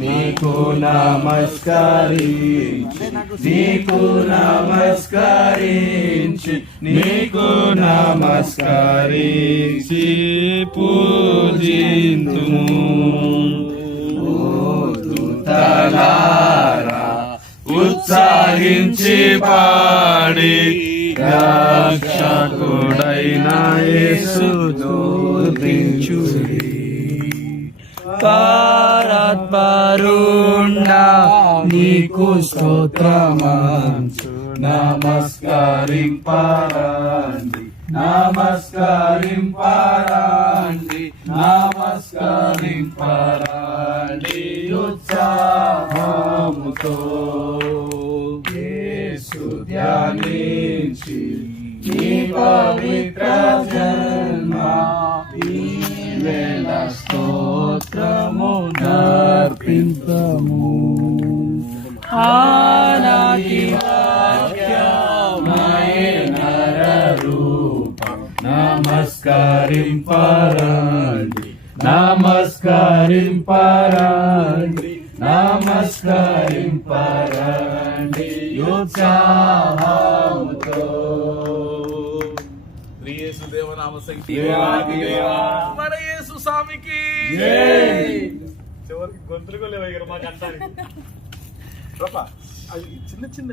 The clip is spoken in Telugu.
నీకు నమస్కరించి నీకు నమస్కరించి నీకు నమస్కరించి పూజింతుము. ఓ దూతలారా ఉత్సాహించి పాడి రక్షకుడైన యేసు స్తుతించుడి. పరాత్పరుండా నీకు స్తోత్రమంచు నమస్కరింపరండి నమస్కరింపరండి నమస్కరింపరండి ఉత్సాహముతో యేసు ధ్యానించి నీ పవిత్ర జన్మ ఈవేళ స్తోత్రము నర్పింపము. ఆనాటి వాక్యమయే నరరూప నమస్కరింపరండి నమస్కరింపరండి నమస్కరింపరండి ఉత్సాహముతో. యేసు దేవనామ మన యేసు స్వామికి చివరికి గొంతులు లేవు మాకు అంటారు చిన్న చిన్న